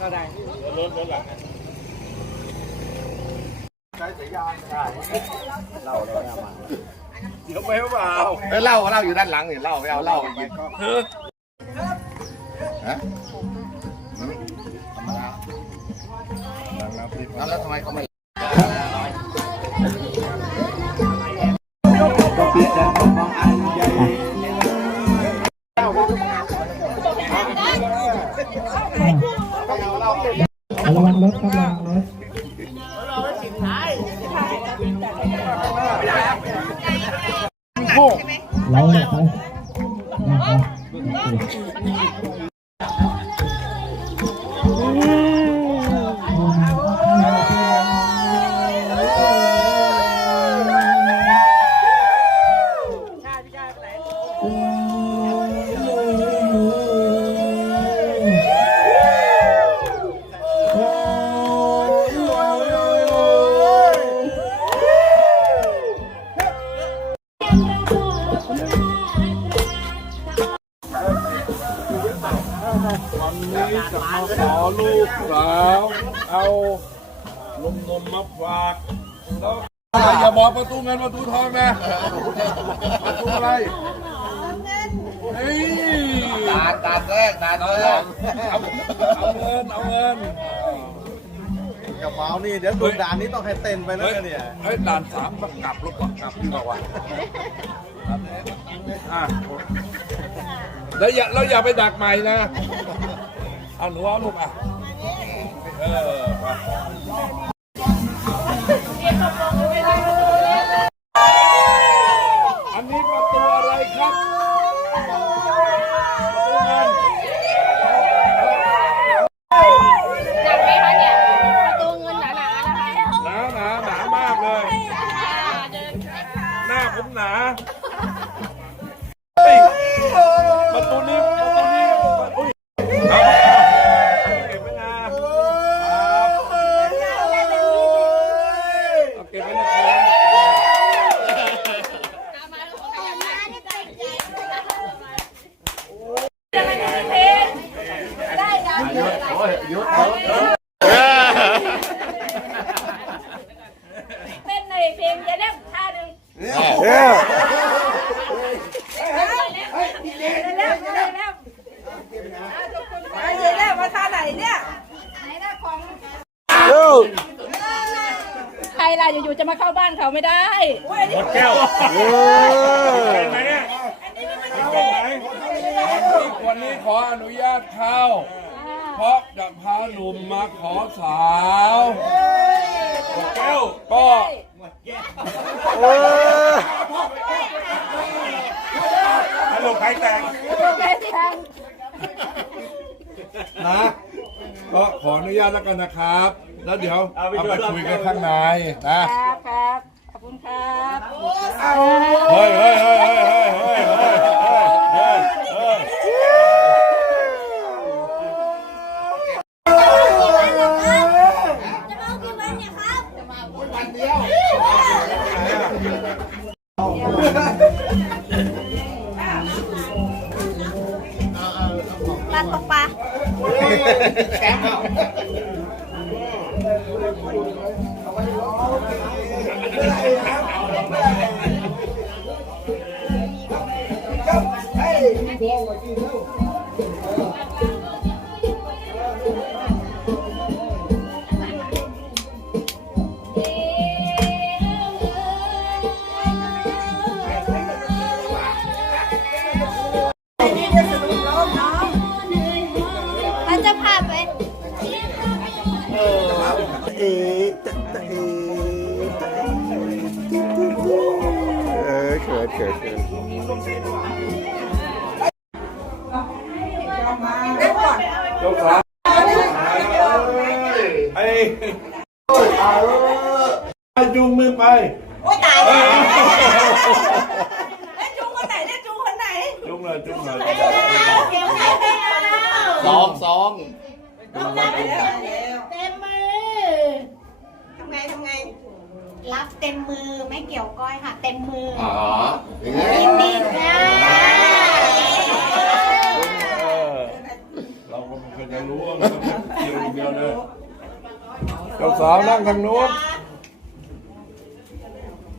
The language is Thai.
ก็ได้รถรถหลังใช้สายยางใช่เล่าแล้วเอามาเดี๋ยวไม่เปล่าเออเล่าเล่าอยู่ด้านหลังนี่เล่าไม่เอาเล่าไปกินฮะธรรมดาแล้วทำไมเขาไม่ไม่เอาเล่า ระวังรถครับระวังรถเราเนี่ยไป ขอลูกสาวเอานมนมมาฝากแล้วอย่าบอกประตูเงินประตูทองนะประตูอะไรเฮ้ยด่านด่านแรกด่านแรกเอาเอาเงินเอาเงินกระเป๋านี่เดี๋ยวดูด่านนี้ต้องให้เต้นไปแล้วเฮ้ยเนี่ยเฮ้ยด่านสามมากลับรถก่อนกลับดีกว่าอะแล้วอย่าแล้วอย่าไปดักใหม่นะ เอาหนูเอาลูกอะ เออไปอันนี้ประตูอะไรครับประตูเงินหนักไหมคะเนี่ยประตูเงินหนาๆนะคะหนาหนาหนามากเลย หน้าผมหนาเฮ้ยประตูนี้ประตูนี้อุ้ยเอาเก็บไว้นะครับเอาเก็บไว้นะครับ เต้นในเพลงจะเล่นท่าหนึ่ง เนี่ย เร็วเร็วเร็วเร็วเร็วมาท่าไหนเนี่ยไหนหน้าของใครล่ะอยู่ๆจะมาเข้าบ้านเขาไม่ได้หมดแก้วเป็นไหมเนี่ยเอาไหมวันนี้ขออนุญาตเข้า เพราะจะพาหนุ่มมาขอสาวหมดแก้วก็ฮัลโหลใครแต่งแม่แทงนะก็ขออนุญาตแล้วกันนะครับ แล้วเดี๋ยวเอาไปคุยกันข้างในนะครับครับขอบคุณครับเฮ้ยเฮ้ยเฮ้ยเฮ้ยเฮ้ยเฮ้ยเฮ้ยเฮ้ยเฮ้ยปลาตกปลาแชมป์ อราจะพาไปเอ๊ะเอ๊ะ ออเขินเขินเขินยกขาไอ้ไอ้จุงมือไป โอ้ยตายแล้วจุงคนไหนเนี่ยจุงคนไหนจุงเลยจุงเลย เดี๋ยวใครไปเอาสองสองเต็มมือ ทำไงทำไง รับ เต็มมือไม่เกี่ยวก้อยค่ะ เต็มมืออ๋ออย่างยินี้นดีค่ะเออเราก็ไม่เคยจะรู้ว่ามันต้องเกี่ยวอย่างเดียวเลยเจ้าสาวนั่งทางโน้นจ้า